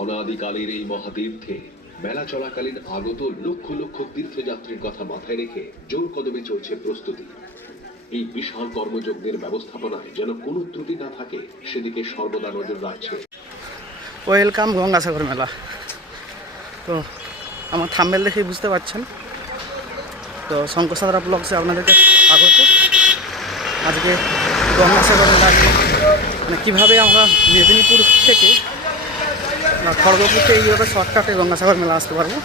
অনাদিকালের এই মহাতীর্থে মেলা চলাকালীন আগত লক্ষ লক্ষ তীর্থযাত্রীর কথা মাথায় রেখে জোর কদমে চলছে প্রস্তুতি। এই বিশাল কর্মযজ্ঞের ব্যবস্থাপনায় যেন কোনো ত্রুটি না থাকে সেদিকে সর্বদা নজর রাখছে। ওয়েলকাম গঙ্গাসাগর মেলা। তো আমার থাম্বনেল দেখে বুঝতে পারছেন, তো শঙ্কর সাঁতরা ব্লগসে আপনাদেরকে স্বাগত। আজকে গঙ্গাসাগর মেলা মানে কীভাবে আমরা মেদিনীপুর থেকে বা খড়গপুর থেকে এইভাবে শর্টকাটে গঙ্গাসাগর মেলা আসতে পারবো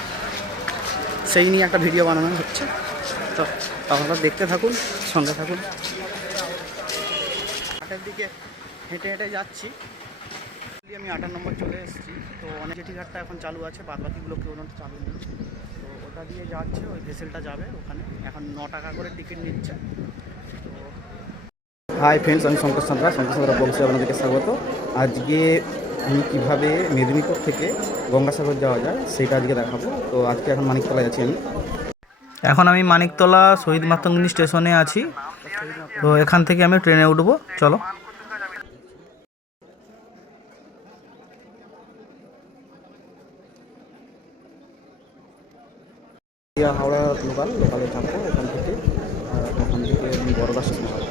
সেই নিয়ে একটা ভিডিও বানানো হচ্ছে। তো আপনারা দেখতে থাকুন, সঙ্গে থাকুন। ঘাটের দিকে হেঁটে হেঁটে যাচ্ছি। আমি 8 নম্বর চলে এসেছি। তো অনেক জেটি ঘাটটা এখন চালু আছে, বাদবাকিগুলো কেউ না চালু নেই। তো ওটা দিয়ে যাচ্ছে, ওই ভেসেলটা যাবে ওখানে। এখন 9 টাকা করে টিকিট নিচ্ছে। তো হাই ফ্রেন্ডস, আমি শঙ্কর সাঁতরা ব্লগসে আপনাদেরকে স্বাগত। আজকে আমি কীভাবে মেদিনীপুর থেকে গঙ্গাসাগর যাওয়া যায় সেটা আজকে দেখাবো। তো আজকে এখন মানিকতলা যাচ্ছি আমি। এখন আমি মানিকতলা শহীদ মাতঙ্গিনী স্টেশনে আছি। তো এখান থেকে আমি ট্রেনে উঠবো, চলো। হাওড়া লোকালে থাকবো ওখান থেকে আমি বড়দা স্টেশনে যাবো।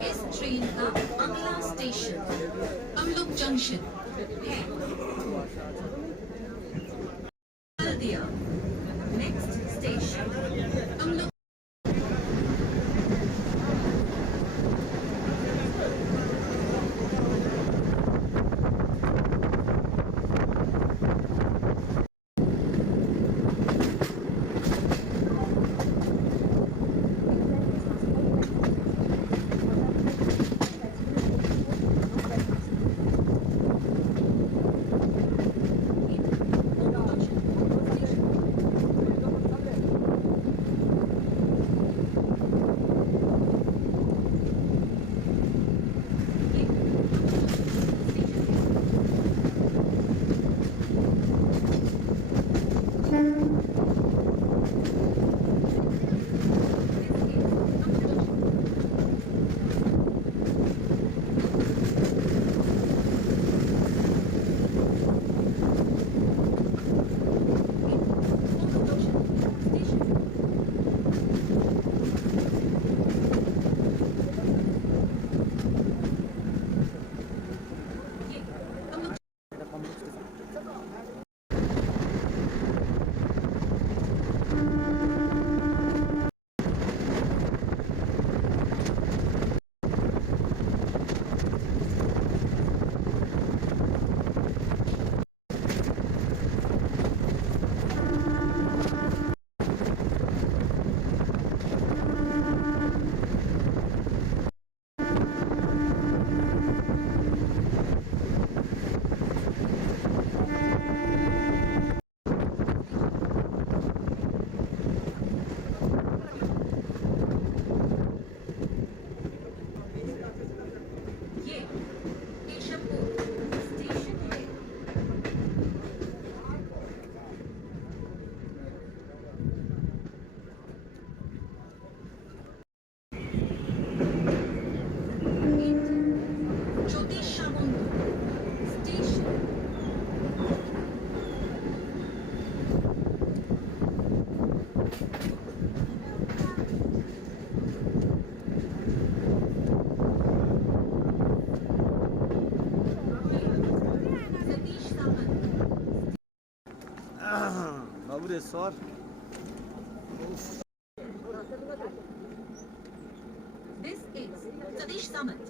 इस ट्रेन का अगला स्टेशन तमलुक जंक्शन है। Haldia next station Tamluk. Babureshwar This is Satish Samant.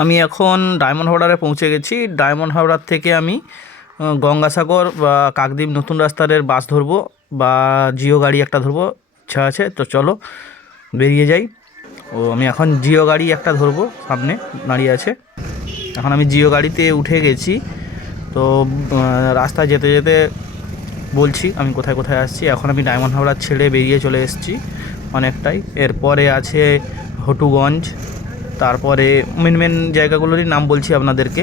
আমি এখন ডায়মন্ড হাওড়ারে পৌঁছে গেছি। ডায়মন্ড হাওড়ার থেকে আমি গঙ্গাসাগর বা কাকদ্বীপ নতুন রাস্তার বাস ধরবো বা জিও গাড়ি একটা ধরবো, ইচ্ছা আছে। তো চলো বেরিয়ে যাই। আমি এখন জিও গাড়ি একটা ধরবো, সামনে দাঁড়িয়ে আছে। এখন আমি জিও গাড়িতে উঠে গেছি। তো রাস্তায় যেতে যেতে বলছি আমি কোথায় কোথায় আসছি। এখন আমি ডায়মন্ড হাওড়া ছেড়ে বেরিয়ে চলে এসেছি অনেকটাই। এরপরে আছে হটুগঞ্জ, তারপরে মেন মেন জায়গাগুলোরই নাম বলছি আপনাদেরকে।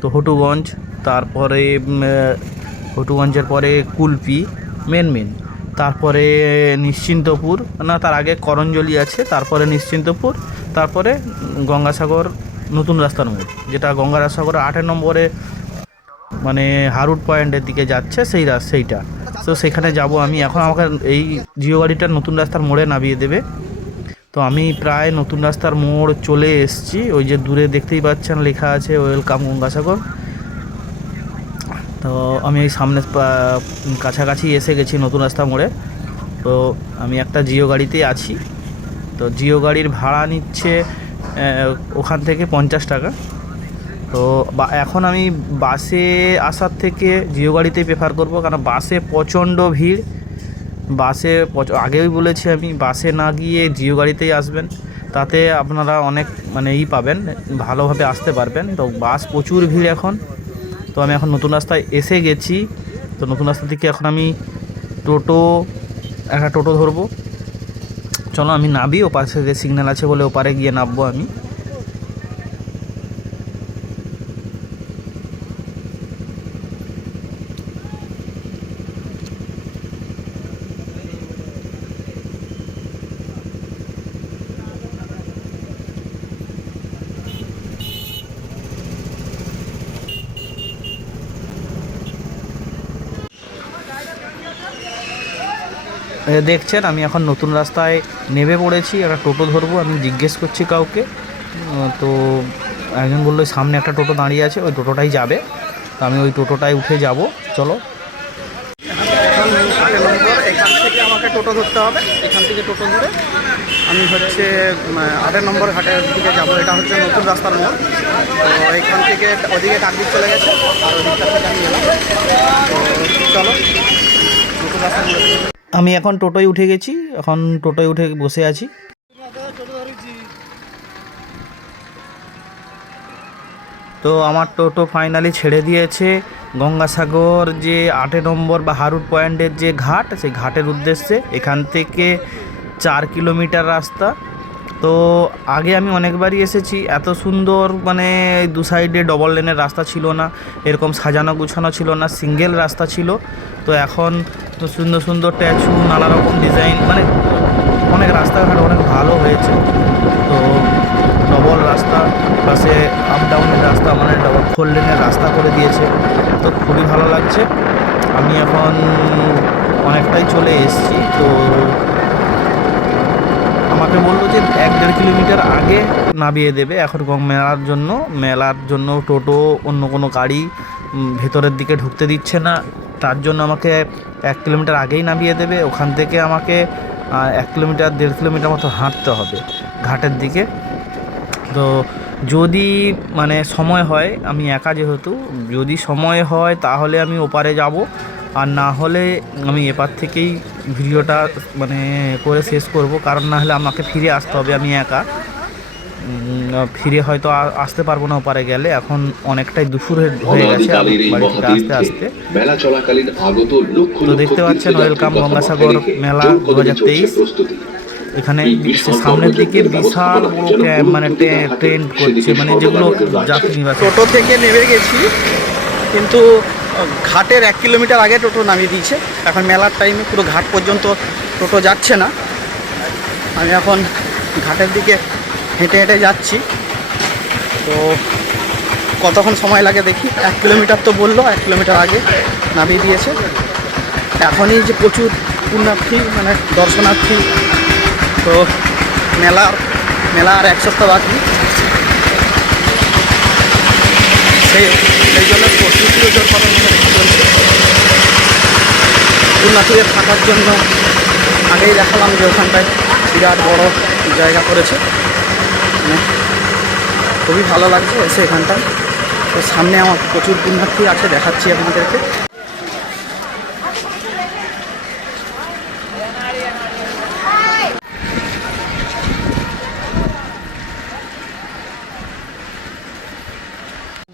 তো হটুগঞ্জ, তারপরে হটুগঞ্জের পরে কুলপি, মেন তারপরে নিশ্চিন্তপুর, না তার আগে করঞ্জলি আছে, তারপরে নিশ্চিন্তপুর, তারপরে গঙ্গাসাগর নতুন রাস্তার মোড়, যেটা গঙ্গাসাগর 8 নম্বরে মানে হারুট পয়েন্টের দিকে যাচ্ছে সেইটা। তো সেখানে যাব আমি। এখন আমাকে এই জিও গাড়িটা নতুন রাস্তার মোড়ে নামিয়ে দেবে। তো আমি প্রায় নতুন রাস্তার মোড় চলে এসেছি। ওই যে দূরে দেখতেই পাচ্ছেন লেখা আছে ওয়েলকাম গঙ্গাসাগর। তো আমি এই সামনে কাছাকাছি এসে গেছি নতুন রাস্তা মোড়ে। তো আমি একটা জিও গাড়িতেই আছি। তো জিও গাড়ির ভাড়া নিচ্ছে ওখান থেকে 50 টাকা। তো এখন আমি বাসে আসার থেকে জিও গাড়িতেই প্রেফার করব, কারণ বাসে প্রচণ্ড ভিড়। বাসে আগেই বলেছি আমি, বাসে না গিয়ে জিও গাড়িতেই আসবেন, তাতে আপনারা অনেক মানে পাবেন, ভালোভাবে আসতে পারবেন। তো বাস প্রচুর ভিড় এখন। তো আমি এখন নতুন রাস্তায় এসে গেছি। তো নতুন রাস্তা থেকে এখন আমি একটা টোটো ধরবো। চলো আমি নামি, ও পাশে যে সিগন্যাল আছে বলে ওপারে গিয়ে নামবো আমি। দেখছেন আমি এখন নতুন রাস্তায় নেমে পড়েছি। একটা টোটো ধরবো, আমি জিজ্ঞেস করছি কাউকে। তো একজন বললো সামনে একটা টোটো দাঁড়িয়ে আছে, ওই টোটোটাই যাবে। তো আমি ওই টোটোটায় উঠে যাব। চলো। এখন 8 নম্বর, এখান থেকে আমাকে টোটো ধরতে হবে। এখান থেকে টোটো ধরে আমি হচ্ছে 8 নম্বর ঘাটের দিকে যাব। এটা হচ্ছে নতুন রাস্তার মোড়। তো এখান থেকে ওদিকে কাকদ্বীপ চলে গেছে, আর ওদিকটা থেকে আমি এলাম। তো চলো নতুন রাস্তার মোড়ে। আমি এখন টোটোয় উঠে গেছি, এখন টোটোয় উঠে বসে আছি। তো আমার টোটো ফাইনালি ছেড়ে দিয়েছে গঙ্গাসাগর যে 8 নম্বর বা হারুট পয়েন্টের যে ঘাট, সেই ঘাটের উদ্দেশ্যে। এখান থেকে 4 কিলোমিটার রাস্তা। তো আগে আমি অনেকবারই এসেছি, এত সুন্দর মানে দু সাইডে ডবল লেনের রাস্তা ছিল না, এরকম সাজানো গুছানো ছিল না, সিঙ্গেল রাস্তা ছিল। তো এখন তো সুন্দর সুন্দর ট্যাচু, নানা রকম ডিজাইন, মানে অনেক রাস্তাঘাট অনেক ভালো হয়েছে। তো ডবল রাস্তা, পাশে আপ ডাউনের রাস্তা, মানে ডবল 4 লেনের রাস্তা করে দিয়েছে। তো খুবই ভালো লাগছে। আমি এখন অনেকটাই চলে এসেছি। তো আমাকে বললো যে 1-1.5 কিলোমিটার আগে নামিয়ে দেবে। এখন মেলার জন্য টোটো অন্য কোনো গাড়ি ভেতরের দিকে ঢুকতে দিচ্ছে না। তার জন্য আমাকে 1 কিলোমিটার আগেই নামিয়ে দেবে। ওখান থেকে আমাকে 1 কিলোমিটার 1.5 কিলোমিটার মতো হাঁটতে হবে ঘাটের দিকে। তো যদি মানে সময় হয়, আমি একা যেহেতু, যদি সময় হয় তাহলে আমি ওপারে যাব, আর না হলে আমি এপার থেকেই ভিডিওটা মানে করে শেষ করব। কারণ না হলে আমাকে ফিরে আসতে হবে, আমি একা ফিরে হয়তো আসতে পারবো না ওপারে গেলে। এখন অনেকটাই দুপুর হয়ে গেছে বাড়ি থেকে আসতে আসতে। মেলা চলাকালীন আগত লক্ষ তো দেখতে পাচ্ছেন ওয়েলকাম গঙ্গাসাগর মেলা 2023। এখানে সামনের দিকে বিশাল বড় মানে ট্রেন্ড করছে, মানে যেগুলো যাত্রী নিবাস। টোটো থেকে নেমে গেছি, কিন্তু ঘাটের 1 কিলোমিটার আগে টোটো নামিয়ে দিয়েছে। এখন মেলার টাইমে পুরো ঘাট পর্যন্ত টোটো যাচ্ছে না। আমি এখন ঘাটের দিকে হেঁটে হেঁটে যাচ্ছি। তো কতক্ষণ সময় লাগে দেখি। 1 কিলোমিটার তো বললো, 1 কিলোমিটার আগে নামিয়ে দিয়েছে। এখনই যে প্রচুর পুণ্যার্থী মানে দর্শনার্থী। তো মেলা আর 1 সপ্তাহ বাকি, সেই জন্য প্রস্তুতিও জোরকদম চলছে। পুণ্যার্থীদের থাকার জন্য আগেই দেখালাম যে ওখানটায় বিরাট বড় জায়গা করেছে। খুবই ভালো লাগছে এসে এখানটা। তো সামনে আমার প্রচুর পুণ্যার্থী আছে, দেখাচ্ছি আপনাদেরকে।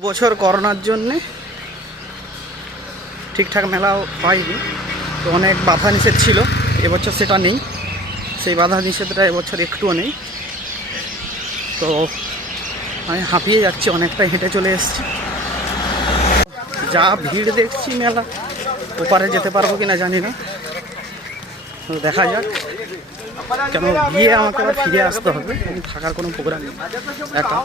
বছর করোনার জন্যে ঠিকঠাক মেলাও হয়নি, তো অনেক বাধা নিষেধ ছিল। এবছর সেটা নেই, সেই বাধা নিষেধটা এবছর একটুও নেই। তো আমি হাঁপিয়ে যাচ্ছি, অনেকটা হেঁটে চলে এসেছি। যা ভিড় দেখছি মেলা, ওপারে যেতে পারবো কিনা জানি না, তো দেখা যাক। কেন গিয়ে আমাকে আবার ফিরে আসতে হবে, আমি থাকার কোনো প্রোগ্রাম নেই একা।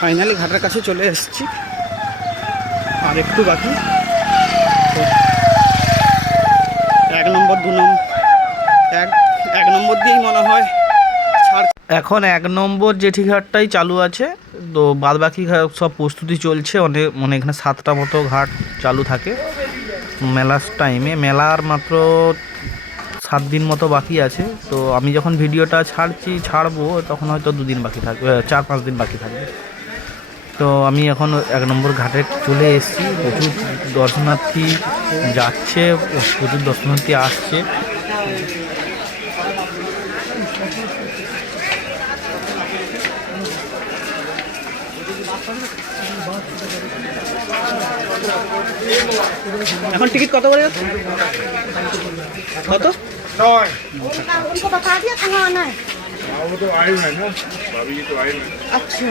ফাইনালি ঘাটের কাছে চলে এসেছি, আর একটু বাকি। তো 1 নম্বর 2 নম্বর এক নম্বর দিয়েই মনে হয় ছাড়। এখন 1 নম্বর জেঠিঘাটটাই চালু আছে, তো বাদবাকি সব প্রস্তুতি চলছে। মানে এখানে 7টা মতো ঘাট চালু থাকে মেলার টাইমে। মেলার মাত্র 7 দিন মতো বাকি আছে। তো আমি যখন ভিডিওটা ছাড়বো তখন হয়তো 2 দিন বাকি থাকবে, 4-5 দিন বাকি থাকবে। তো আমি এখন 1 নম্বর ঘাটে চলে এসেছি। প্রচুর দর্শনার্থী যাচ্ছে, প্রচুর দর্শনার্থী আসছে। এখন টিকিট কত করে যাচ্ছে? কত? उनको बता दिया कहाँ आना है। वो तो आए हुए हैं ना, भाभी जी तो आए हुए हैं। अच्छा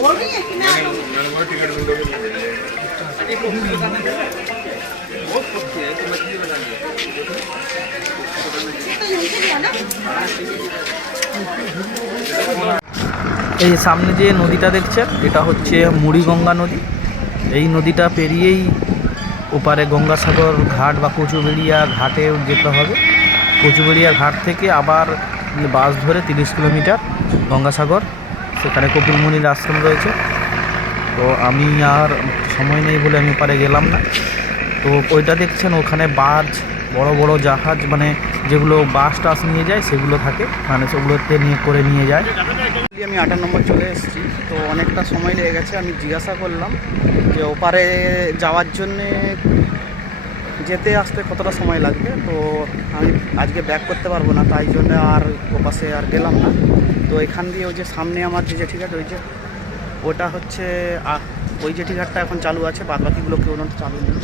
बोल रही है कि मैं मैंने वो टिकट मिल गई। तो यहीं से लिया ना। এই সামনে যে নদীটা দেখছেন, এটা হচ্ছে মুড়িগঙ্গা নদী। এই নদীটা পেরিয়েই ওপারে গঙ্গাসাগর ঘাট বা কচুবেড়িয়া ঘাটে যেতে হবে। কচুবেড়িয়া ঘাট থেকে আবার বাস ধরে 30 কিলোমিটার গঙ্গাসাগর, সেখানে কপিল মুনির আশ্রম রয়েছে। তো আমি আর সময় নেই বলে আমি ওপারে গেলাম না। তো ওইটা দেখছেন, ওখানে বাস, বড় বড় জাহাজ, মানে যেগুলো বাস টাস নিয়ে যায় সেগুলো থাকে, মানে সেগুলোতে নিয়ে যায়। আমি 8 নম্বর চলে এসেছি, তো অনেকটা সময় লেগে গেছে। আমি জিজ্ঞাসা করলাম যে ওপারে যাওয়ার জন্যে যেতে আসতে কতটা সময় লাগবে। তো আমি আজকে ব্যাক করতে পারবো না, তাই জন্য আর ওপাশে আর গেলাম না। তো এখান দিয়ে ওই যে সামনে আমার যে জেঠিঘাট, ওই যে ওটা হচ্ছে ওই জেঠিঘাটটা এখন চালু আছে, বাদবাকিগুলো কেউ না চালু নেই।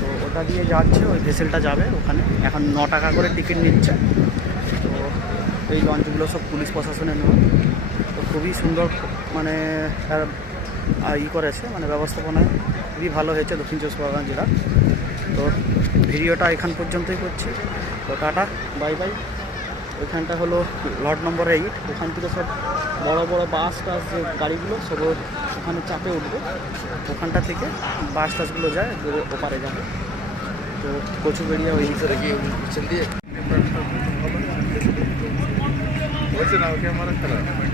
তো ওটা দিয়ে যাচ্ছে, ওই ভেসেলটা যাবে ওখানে। এখন 9 টাকা করে টিকিট নিচ্ছে। তো এই লঞ্চগুলো সব পুলিশ প্রশাসনের নেওয়া। তো খুবই সুন্দর, মানে করেছে, মানে ব্যবস্থাপনায় খুবই ভালো হয়েছে দক্ষিণ চব্বিশ পরগনা জেলা। তো ভিডিওটা এখান পর্যন্তই করছি। তো টাটা, বাই বাই। ওইখানটা হলো লট নম্বর 8, ওখান থেকে সব বড় বড় বাস টাস যে গাড়িগুলো সব ওখানে চাপে উঠবে। ওখানটা থেকে বাস টাসগুলো যায়, ওপারে যাবে। তো কচুবেড়িয়া ওই वैसे ना हो क्या हमारा खराब